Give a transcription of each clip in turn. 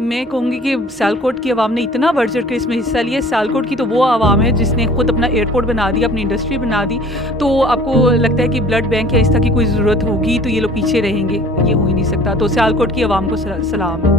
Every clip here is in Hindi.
मैं कहूँगी कि सियालकोट की आवाम ने इतना बढ़-चढ़ के इसमें हिस्सा लिया। सियालकोट की तो वो आवाम है जिसने खुद अपना एयरपोर्ट बना दिया, अपनी इंडस्ट्री बना दी। तो आपको लगता है कि ब्लड बैंक या इस तरह की कोई ज़रूरत होगी तो ये लोग पीछे रहेंगे? ये हो ही नहीं सकता। तो सियालकोट की आवाम को सलाम है।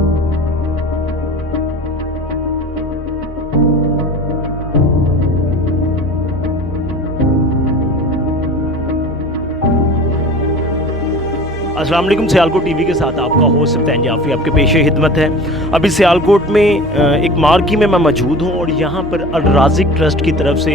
अस्सलाम वालेकुम। सियालकोट टीवी के साथ आपका होस्ट सब्तैन जाफरी आपके पेशे खिदमत है। अभी सियालकोट में एक मार्की में मैं मौजूद हूँ और यहाँ पर अल राज़िक ट्रस्ट की तरफ से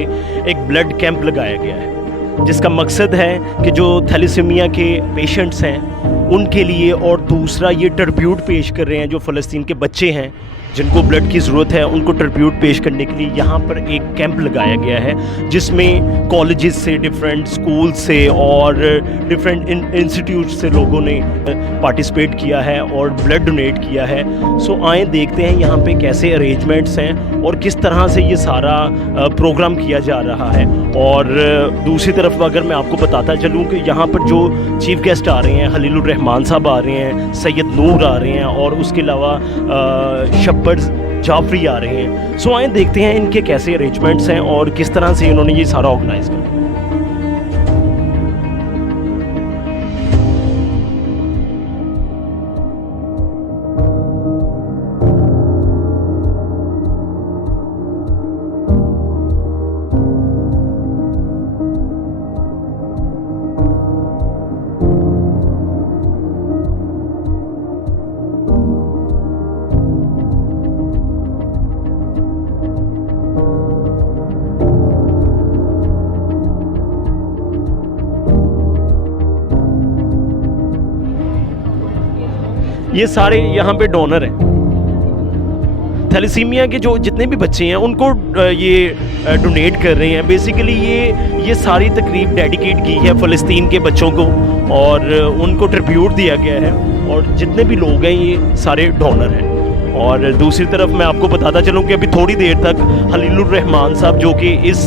एक ब्लड कैंप लगाया गया है, जिसका मकसद है कि जो थैलेसीमिया के पेशेंट्स हैं उनके लिए, और दूसरा ये ट्रिब्यूट पेश कर रहे हैं जो फ़लस्तीन के बच्चे हैं जिनको ब्लड की ज़रूरत है, उनको ट्रिब्यूट पेश करने के लिए यहाँ पर एक कैंप लगाया गया है, जिसमें कॉलेजेस से, डिफरेंट स्कूल से और डिफरेंट इंस्टीट्यूट से लोगों ने पार्टिसिपेट किया है और ब्लड डोनेट किया है। सो आए देखते हैं यहाँ पे कैसे अरेंजमेंट्स हैं और किस तरह से ये सारा प्रोग्राम किया जा रहा है। और दूसरी तरफ अगर मैं आपको बताता चलूँ कि यहाँ पर जो चीफ़ गेस्ट आ रहे हैं, खलीलुर रहमान साहब आ रहे हैं, सैयद नूर आ रहे हैं और उसके अलावा शब्बर जाफरी आ रहे हैं। सो आए देखते हैं इनके कैसे अरेंजमेंट्स हैं और किस तरह से इन्होंने ये सारा ऑर्गेनाइज किया। ये सारे यहाँ पे डोनर हैं। थैलेसीमिया के जो जितने भी बच्चे हैं उनको ये डोनेट कर रहे हैं। बेसिकली ये सारी तकरीब डेडिकेट की है फ़लस्तीन के बच्चों को और उनको ट्रिब्यूट दिया गया है, और जितने भी लोग हैं ये सारे डोनर हैं। और दूसरी तरफ मैं आपको बताता चलूँ कि अभी थोड़ी देर तक खलीलुर रहमान साहब जो कि इस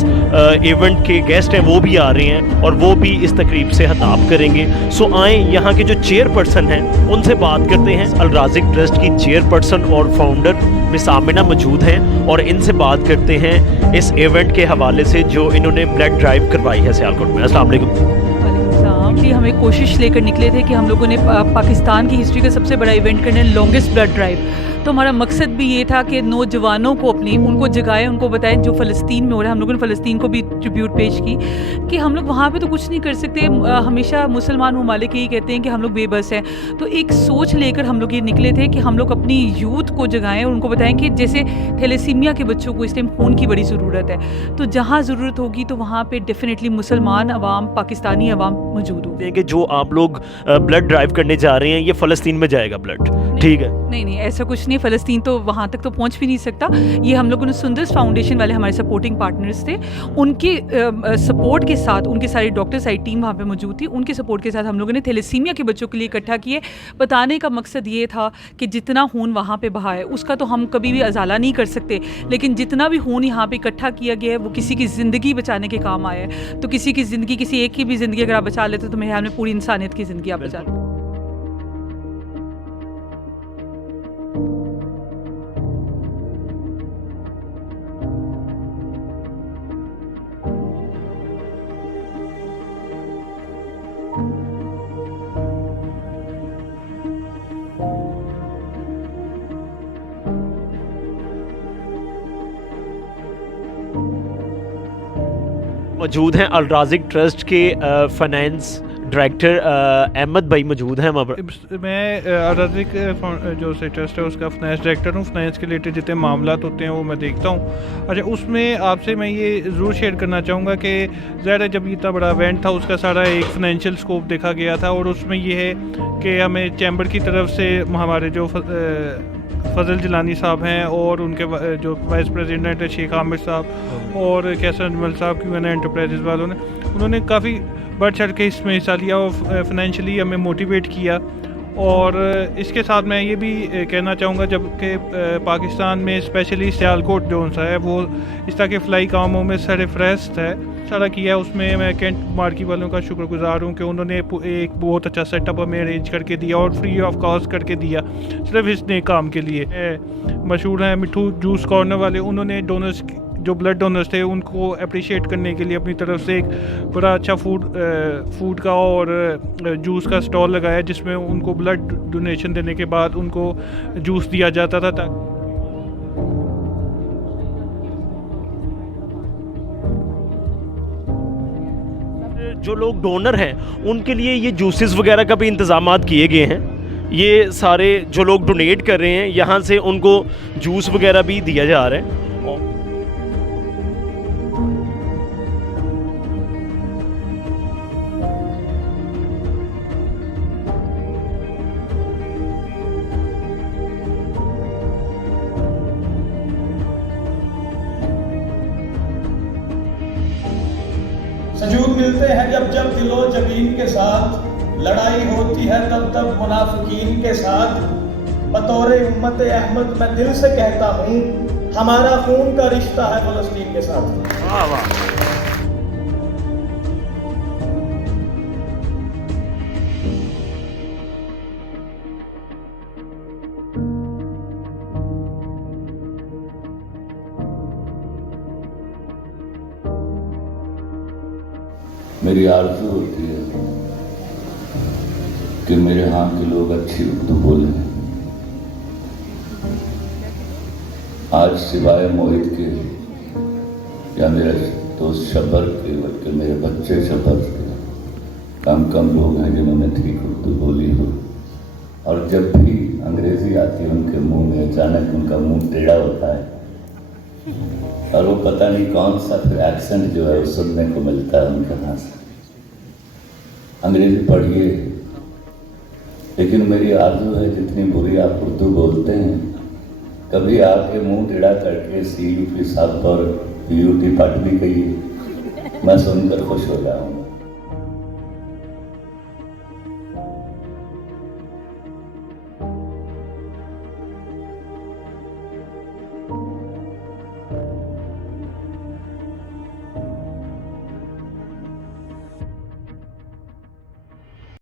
इवेंट के गेस्ट हैं वो भी आ रहे हैं और वो भी इस तकरीब से खिताब करेंगे। सो आए यहाँ के जो चेयरपर्सन हैं उनसे बात करते हैं। अल राज़िक ट्रस्ट की चेयरपर्सन और फाउंडर मिस आमिना मौजूद हैं और इनसे बात करते हैं इस इवेंट के हवाले से जो इन्होंने ब्लड ड्राइव करवाई है सियालकोट में। अस्सलाम वालेकुम। जी, हम एक कोशिश लेकर निकले थे कि हम लोगों ने पाकिस्तान की हिस्ट्री का सबसे बड़ा इवेंट करना है, लॉन्गेस्ट ब्लड ड्राइव। तो हमारा मकसद भी ये था कि नौजवानों को उनको जगाएं, उनको बताएं जो फ़लस्तीन में हो रहा है। हम लोगों ने फ़लस्तीन को भी ट्रिब्यूट पेश की कि हम लोग वहाँ पे तो कुछ नहीं कर सकते। हमेशा मुसलमान ममालिक यही कहते हैं कि हम लोग बेबस हैं। तो एक सोच लेकर हम लोग ये निकले थे कि हम लोग अपनी यूथ को जगाएं और उनको बताएं कि जैसे थैलेसीमिया के बच्चों को इस टाइम खून की बड़ी ज़रूरत है, तो जहाँ ज़रूरत होगी तो वहाँ पर डेफिनेटली मुसलमान अवाम, पाकिस्तानी अवाम मौजूद हो। कि जो आप लोग ब्लड ड्राइव करने जा रहे हैं ये फ़लस्तीन में जाएगा ब्लड, ठीक है? नहीं, ऐसा कुछ नहीं। फ़लस्तीन तो वहाँ तक तो पहुँच भी नहीं सकता। ये हम लोगों ने सुंदर्स फाउंडेशन वाले हमारे सपोर्टिंग पार्टनर्स थे, उनके सपोर्ट के साथ, उनके सारी डॉक्टर सारी टीम वहाँ पे मौजूद थी, उनके सपोर्ट के साथ हम लोगों ने थैलेसीमिया के बच्चों के लिए इकट्ठा किए। बताने का मकसद ये था कि जितना खून वहाँ पे बहा है उसका तो हम कभी भी अजाला नहीं कर सकते, लेकिन जितना भी खून यहाँ पे इकट्ठा किया गया है वो किसी की ज़िंदगी बचाने के काम आया है। तो किसी की ज़िंदगी, किसी एक की भी ज़िंदगी अगर आप बचा लेते तो मेरे ख्याल में पूरी इंसानियत की ज़िंदगी आप बचा लेते। मौजूद हैं अल राज़िक ट्रस्ट के फाइनेंस डायरेक्टर अहमद भाई मौजूद हैं। मैं अल राज़िक जो से ट्रस्ट है उसका फाइनेंस डायरेक्टर हूँ। फाइनेंस के रिलेटेड जितने मामलात होते हैं वो मैं देखता हूँ। अच्छा, उसमें आपसे मैं ये ज़रूर शेयर करना चाहूँगा कि ज़ाहिर है जब इतना बड़ा इवेंट था उसका सारा एक फाइनेंशियल स्कोप देखा गया था, और उसमें ये है कि हमें चैम्बर की तरफ से हमारे जो फजल जिलानी साहब हैं और उनके जो वाइस प्रेसिडेंट है शेख आमिर साहब और कैसर अजमल साहब की मैंने एंटरप्राइजेज़ वालों ने, उन्होंने काफ़ी बढ़ चढ़ के इसमें हिस्सा लिया और फाइनेंशियली हमें मोटिवेट किया। और इसके साथ मैं ये भी कहना चाहूँगा जबकि पाकिस्तान में स्पेशली सियालकोट जो सा है वो इस तरह के फ़लाई कामों में सरफ़हरिस्त है, सारा किया है, उसमें मैं कैंट मार्की वालों का शुक्रगुजार हूँ कि उन्होंने एक बहुत अच्छा सेटअप हमें अरेंज करके दिया और फ्री ऑफ कॉस्ट करके दिया सिर्फ इस नए काम के लिए। मशहूर हैं मिठू जूस कॉर्नर वाले, उन्होंने डोनर्स जो ब्लड डोनर्स थे उनको अप्रिशिएट करने के लिए अपनी तरफ से एक बड़ा अच्छा फूड का और जूस का स्टॉल लगाया जिसमें उनको ब्लड डोनेशन देने के बाद उनको जूस दिया जाता था। जो लोग डोनर हैं उनके लिए ये जूसेस वगैरह का भी इंतज़ामात किए गए हैं। ये सारे जो लोग डोनेट कर रहे हैं यहाँ से उनको जूस वगैरह भी दिया जा रहा है। सजूद मिलते हैं जब जब दिलो जबीन के साथ, लड़ाई होती है तब तब मुनाफिकीन के साथ। बतौरे उम्मत अहमद मैं दिल से कहता हूँ, हमारा खून का रिश्ता है फ़लस्तीन के साथ। वाह वाह। मेरी आरज़ू होती है कि मेरे यहाँ के लोग अच्छी उर्दू बोलें। आज सिवाय मोहित के या मेरे दोस्त शब्बर के, बल्कि मेरे बच्चे शब्बर के कम लोग हैं जिन्होंने ठीक उर्दू बोली हो। और जब भी अंग्रेज़ी आती है उनके मुंह में अचानक उनका मुंह टेढ़ा होता है और वो पता नहीं कौन सा फिर एक्सेंट जो है वो सुनने को मिलता है उनके यहाँ से। अंग्रेजी पढ़िए, लेकिन मेरी आरज़ू है जितनी बुरी आप उर्दू बोलते हैं, कभी आपके मुंह टेढ़ा करके CUP साहब और PUT पाठ भी कहिए, मैं सुनकर खुश हो जाऊँगा।